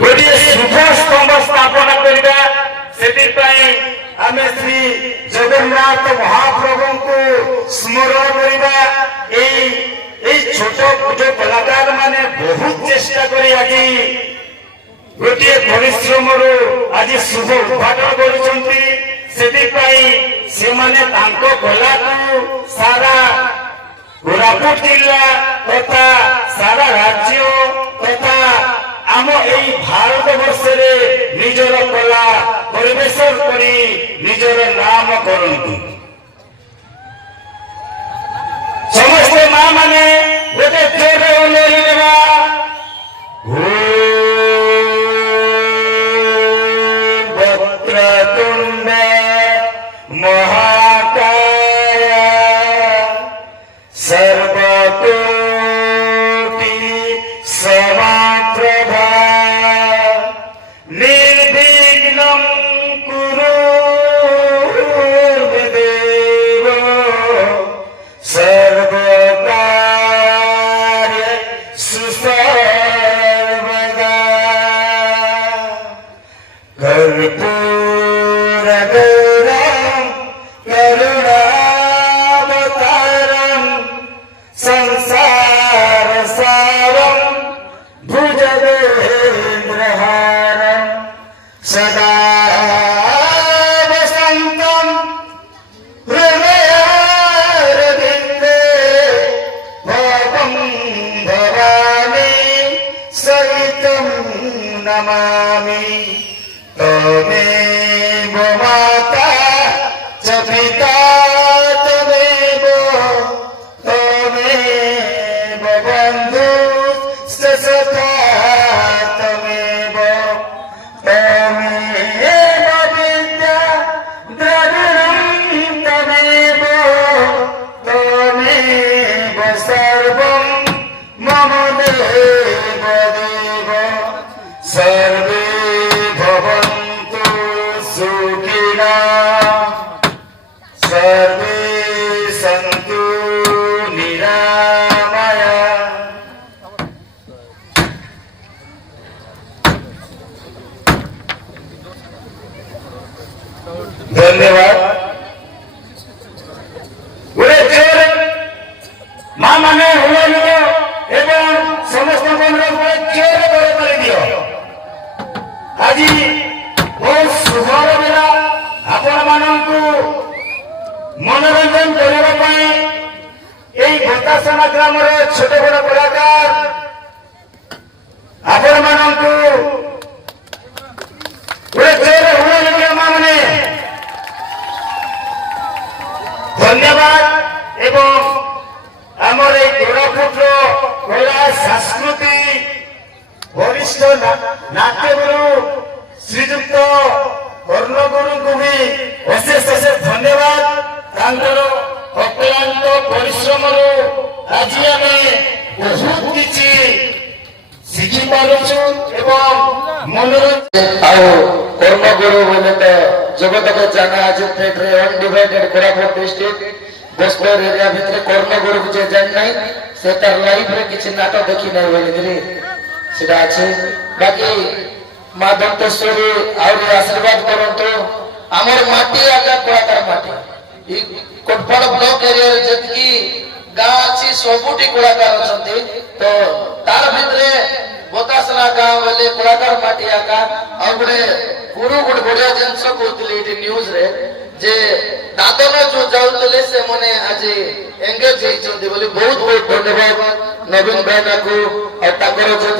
गोटे शुभ स्तंभ स्थापन करवा से आम श्री जगन्नाथ महाप्रभु को स्मरण करवा छोट छोट कलाकार माने बहुत चेष्टा करी आज गोटे परिश्रम आज शुभ उद्घाटन कला सारा कोरापुट जिला तथा सारा राज्य तथा आम यही भारत वर्ष निजर कला परिवेशन करी निजर नाम करंतु समस्त माँ माने गोटे जोर ओल्लेरी देवा वक्रतुंड महाकाय सर्वकोटि समाप्रभा निर्विघ्नं कुरु देव सर्वकार्येषु सर्वदा कर्पूरगौरं करुणावतारं संसारसारं भुजगेन्द्रहारं सदा वसन्तं हृदयारविन्दे भवं भवानी सहितं नमामि त्वमेव माता च पिता त्वमेव त्वमेव बन्धुश्च सखा त्वमेव त्वमेव विद्या द्रविणं त्वमेव त्वमेव सर्वं मम देव देव सर्वे भवन्तु सुखिनः सर्वे सन्तु निरामया धन्यवाद गोटे जोर माँ माने हुए एवं समस्त अनुरोध जोर कर दियो आज बहुत शुभर बेला आपण मानू मनोरंजन करने भतासना ग्राम छोट बड़ कलाकार आपण मानू जोर हुए माँ मैंने धन्यवाद एवं आमर कोरापुट कला संस्कृति वरिष्ठ नाट्यगुरु श्रीजुक्त कर्णगुरु को भी अशेष अशेष धन्यवाद अक्लांत परिश्रम आज आम बहुत किसी शिखि पार्छु एवं मनोरंजन कर्मगुरु बोले तो जगत को जाना आज undivided Koraput district Bastar area भितर कर्मगुरु को जे जान नहीं से तार लाइफ रे किछि नाटक देखि नहीं बोली सेटा আছে बाकी माँ दंतेश्वरी और आशीर्वाद करंतु आमर माटी आगा कलाकार माटी ई कोटपाड़ ब्लॉक एरिया रे जतकी गाँ अछि सबुटी कलाकार अछंती तो तार भितरे बतासना गाँव वाले कलाकार माटी आगा और गोटे गुरु गोटे बढ़िया जिनस कहते ये न्यूज रे जे दादन जो जाऊले से मैंने आज एंगेज होती बोली बहुत बहुत धन्यवाद नवीन भाईना को और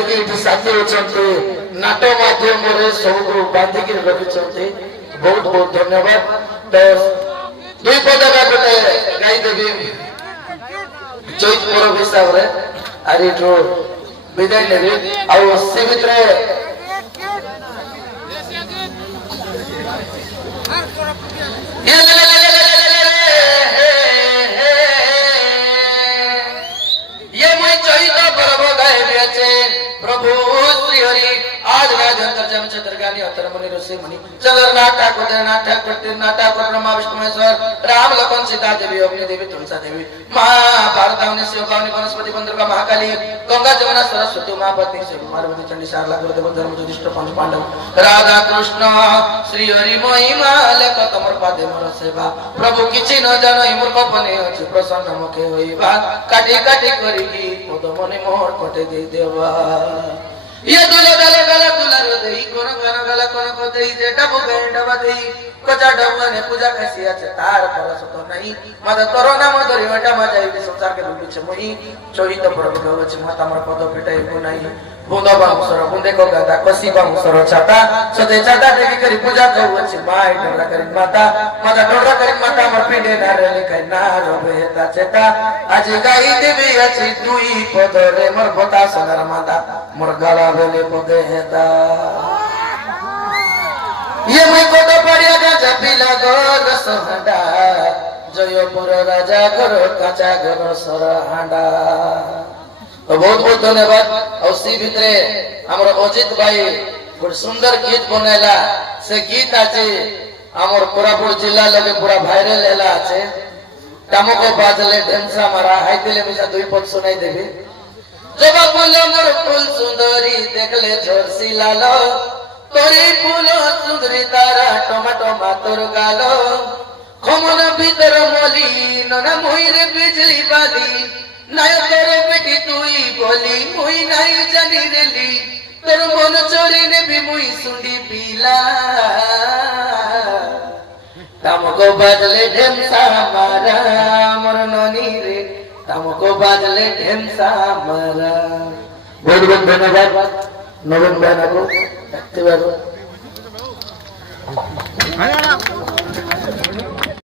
जी साथी होती नाट माध्यम सब बांधिक रखी बहुत बहुत धन्यवाद तो दुई पद गोटे गाईदेवी चैत पर्व हिसाब से आर विदाय ने से भितर ये मुई चैत पर्व गाय प्रभु श्री हरि आज राज अंतर्जम चतुर्गानी अंतरमुनि ऋषि मुनि चंद्र नाटक उदय नाटक प्रति नाटक ब्रह्मा विष्णु महेश्वर राम लखन सीता देवी अग्नि देवी तुलसा देवी महाभारतावनी शिवभावनी वनस्पति बंदुका महाकाली गंगा जमुना सरस्वती महापत्नी श्री पार्वती चंडी शारदा गुरुदेव धर्म युधिष्ठिर पंच पांडव राधा कृष्ण श्री हरि महिमा लेख तमर पादे मोर सेवा प्रभु किछि न जानो मूर्ख पने अछि प्रसन्न मुखे होइबा काटी काटी करी की पद मने मोर कटे दे देवा ये दुले गले गले दुलार देई कोन गान गला कोन को देई जेटा बुगेंड बदेई कचा डवने पूजा कैसी আছে তার পরশ তো নাই মদ তরো নাম ধরি ওটা মজাই সংসার के बीच मोही चोहित प्रभु गवच माता मर पद पिटाई को নাই बुंदा बांसर बुंदे को गादा कसी बांसर छाता सदे छाता देखि करी पूजा गवच माय डोरा करी माता माता डोरा करी माता मर पिडे ना रे लिखाई ना रबे हेता चेता आज गाई देवी अछि दुई पद रे मर बता सनर माता मोर गला बेले पदे हेता ये मैं को तो पड़िया गाजा पिला गोर सहडा जयपुर राजा गोर काचा गोर सरहांडा तो बहुत बहुत धन्यवाद और सी भितरे हमर अजित भाई बहुत सुंदर गीत बनेला से गीत আছে हमर कोरापुर जिला लगे पूरा वायरल हेला আছে टामको बाजले ढेमसा मारा हाय दिले मिसा दुई पद सुनाई देबे जब बोले मोर फूल सुंदरी देखले झरसी लालो तोरी फूल सुंदरी तारा टमाटो मातोर गालो खमन भीतर मोली नना मोहिरे बिजली बाली नाय तोर बेटी तुई बोली मुई नाई जानी रेली तोर मन चोरी ने भी मुई सुंडी पीला तामको बाजले ढेमसा मारा मोर ननी रे तामको बाजले ढेमसा मारा बहुत बहुत धन्यवाद नवीन भाई को